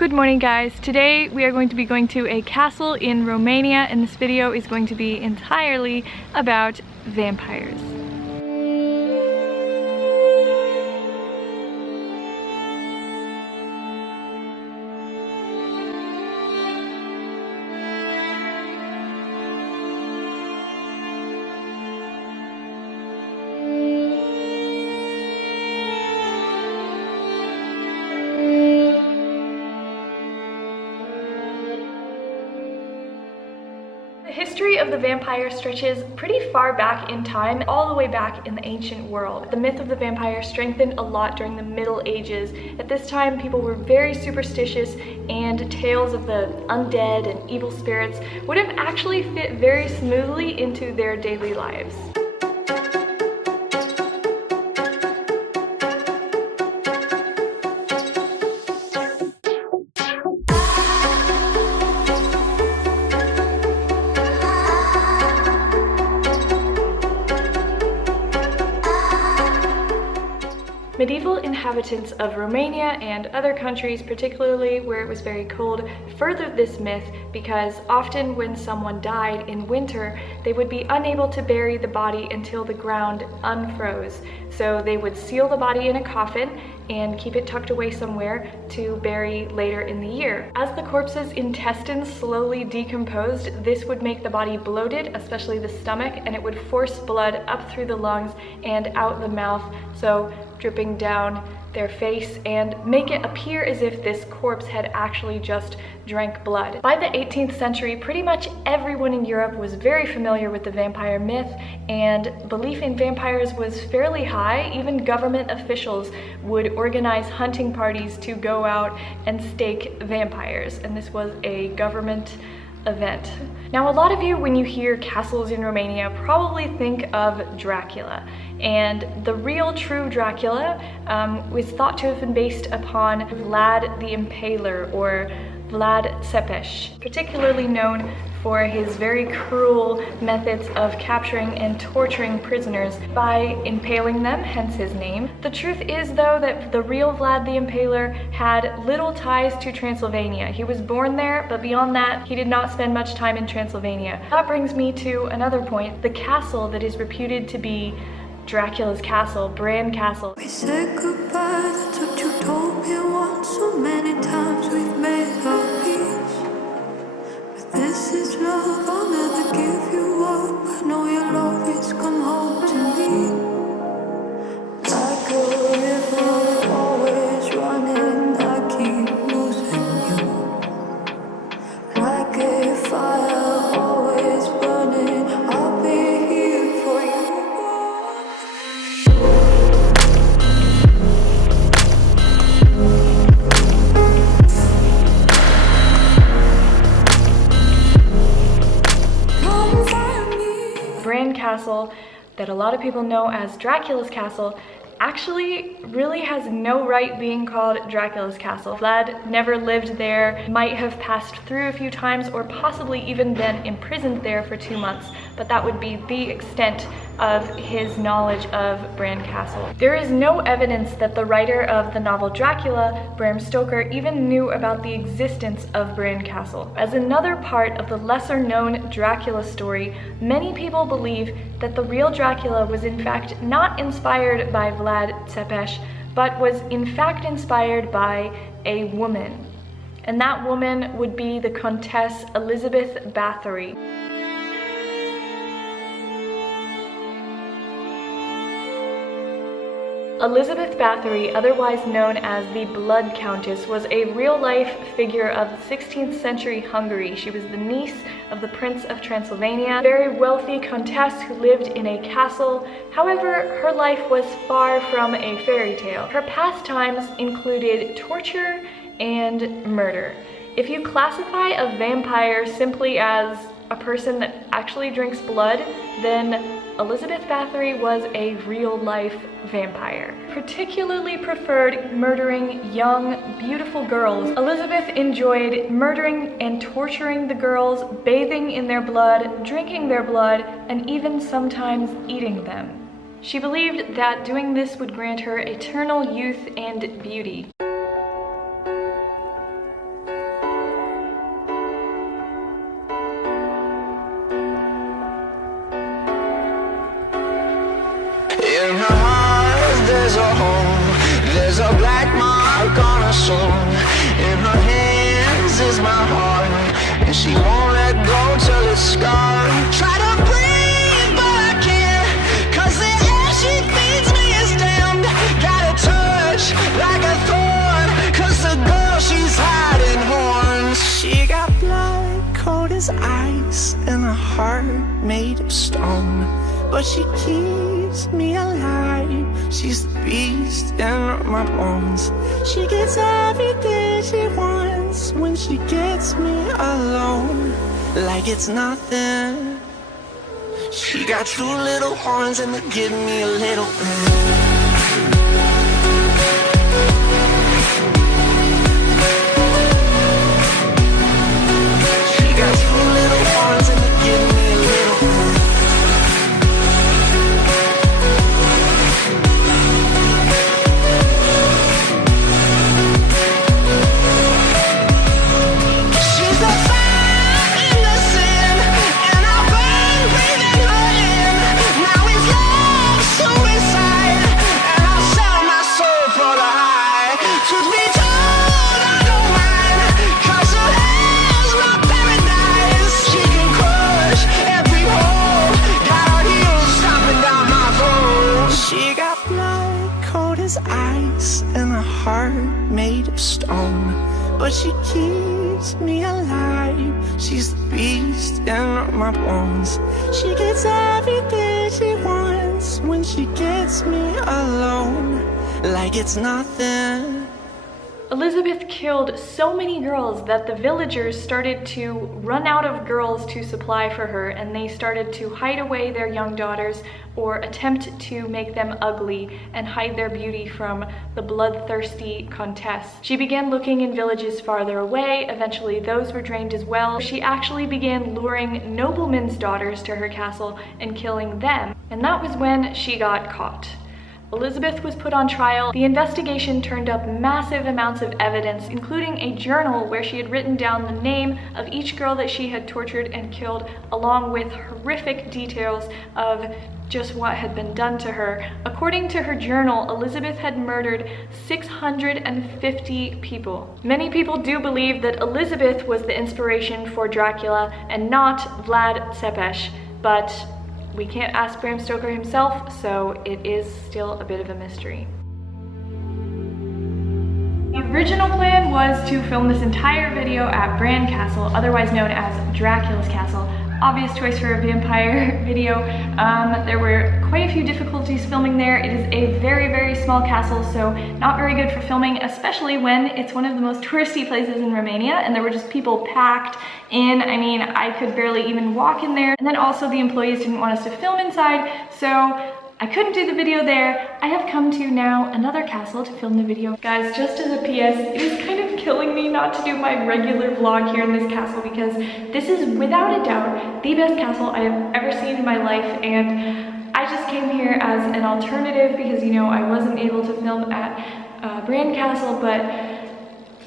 Good morning guys. Today we are going to be going to a castle in Romania and this video is going to be entirely about vampires. The history of the vampire stretches pretty far back in time, all the way back in the ancient world. The myth of the vampire strengthened a lot during the Middle Ages. At this time, people were very superstitious and tales of the undead and evil spirits would have actually fit very smoothly into their daily lives. Medieval inhabitants of Romania and other countries, particularly where it was very cold, furthered this myth because often when someone died in winter, they would be unable to bury the body until the ground unfroze. So they would seal the body in a coffin and keep it tucked away somewhere to bury later in the year. As the corpse's intestines slowly decomposed, this would make the body bloated, especially the stomach, and it would force blood up through the lungs and out the mouth, so dripping down their face and make it appear as if this corpse had actually just drank blood. By the 18th century, pretty much everyone in Europe was very familiar with the vampire myth, and belief in vampires was fairly high. Even government officials would organize hunting parties to go out and stake vampires, and this was a government event. Now, a lot of you, when you hear castles in Romania, probably think of Dracula, and the real true Dracula was thought to have been based upon Vlad the Impaler, or Vlad Țepeș, particularly known for his very cruel methods of capturing and torturing prisoners by impaling them, hence his name. The truth is, though, that the real Vlad the Impaler had little ties to Transylvania. He was born there, but beyond that, he did not spend much time in Transylvania. That brings me to another point. The castle that is reputed to be Dracula's castle, Bran Castle. We said goodbye, that's what you told me once. So many times we've made our peace, but this is love, I'll never give you up. I know you'll always come home to me. Like a river, always running, I keep losing you. Like a fire, always burning, I'll be here for you. Bran Castle, that a lot of people know as Dracula's castle, actually really has no right being called Dracula's castle. Vlad never lived there, might have passed through a few times, or possibly even been imprisoned there for 2 months, but that would be the extent of his knowledge of Bran Castle. There is no evidence that the writer of the novel Dracula, Bram Stoker, even knew about the existence of Bran Castle. As another part of the lesser-known Dracula story, many people believe that the real Dracula was in fact not inspired by Vlad Țepeș, but was in fact inspired by a woman. And that woman would be the Countess Elizabeth Bathory. Elizabeth Bathory, otherwise known as the Blood Countess, was a real-life figure of 16th century Hungary. She was the niece of the Prince of Transylvania, a very wealthy countess who lived in a castle. However, her life was far from a fairy tale. Her pastimes included torture and murder. If you classify a vampire simply as a person that actually drinks blood, then Elizabeth Bathory was a real-life vampire. Particularly preferred murdering young, beautiful girls, Elizabeth enjoyed murdering and torturing the girls, bathing in their blood, drinking their blood, and even sometimes eating them. She believed that doing this would grant her eternal youth and beauty. In her hands is my heart, and she won't let go till it's scarred. Try to breathe, but I can't, 'cause the air she feeds me is damned. Got a touch like a thorn, 'cause the girl she's hiding horns. She got blood cold as ice and a heart made of stone, but she keeps me alive. She's the beast in my bones. She gets everything she wants when she gets me alone, like it's nothing. She got two little horns and they give me a little She got two little horns and they give me a little She's the fire in the sin, and I burn breathing her in. Now it's love suicide, and I'll sell my soul for the high. Truth be told, I don't mind, 'cause her hair's my paradise. She can crush every hole, got her heels stomping down my throat. She got blood cold as ice and a heart made of stone, but she keeps me alive. She's the beast in my bones. She gets everything she wants when she gets me alone, like it's nothing. Elizabeth killed so many girls that the villagers started to run out of girls to supply for her, and they started to hide away their young daughters or attempt to make them ugly and hide their beauty from the bloodthirsty contests. She began looking in villages farther away. Eventually those were drained as well. She actually began luring noblemen's daughters to her castle and killing them, and that was when she got caught. Elizabeth was put on trial. The investigation turned up massive amounts of evidence, including a journal where she had written down the name of each girl that she had tortured and killed, along with horrific details of just what had been done to her. According to her journal, Elizabeth had murdered 650 people. Many people do believe that Elizabeth was the inspiration for Dracula and not Vlad Tepes, but we can't ask Bram Stoker himself, so it is still a bit of a mystery. The original plan was to film this entire video at Bran Castle, otherwise known as Dracula's Castle. Obvious choice for a vampire video. There were quite a few difficulties filming there. It is a very, very small castle, so not very good for filming, especially when it's one of the most touristy places in Romania, and there were just people packed in. I mean, I could barely even walk in there. And then also the employees didn't want us to film inside, so I couldn't do the video there. I have come to now another castle to film the video. Guys, just as a PS, it is kind of killing me not to do my regular vlog here in this castle, because this is without a doubt the best castle I have ever seen in my life, and I just came here as an alternative because, you know, I wasn't able to film at Bran Castle, but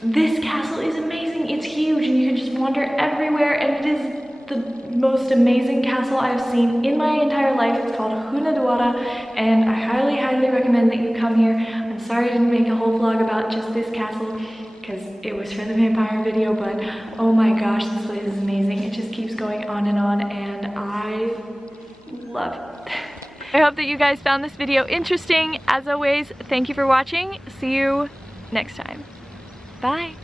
this castle is amazing. It's huge and you can just wander everywhere, and it is the most amazing castle I've seen in my entire life. It's called Hunedoara, and I highly, highly recommend that you come here. I'm sorry I didn't make a whole vlog about just this castle because it was for the vampire video, but oh my gosh, this place is amazing. It just keeps going on, and I love it. I hope that you guys found this video interesting. As always, thank you for watching. See you next time. Bye.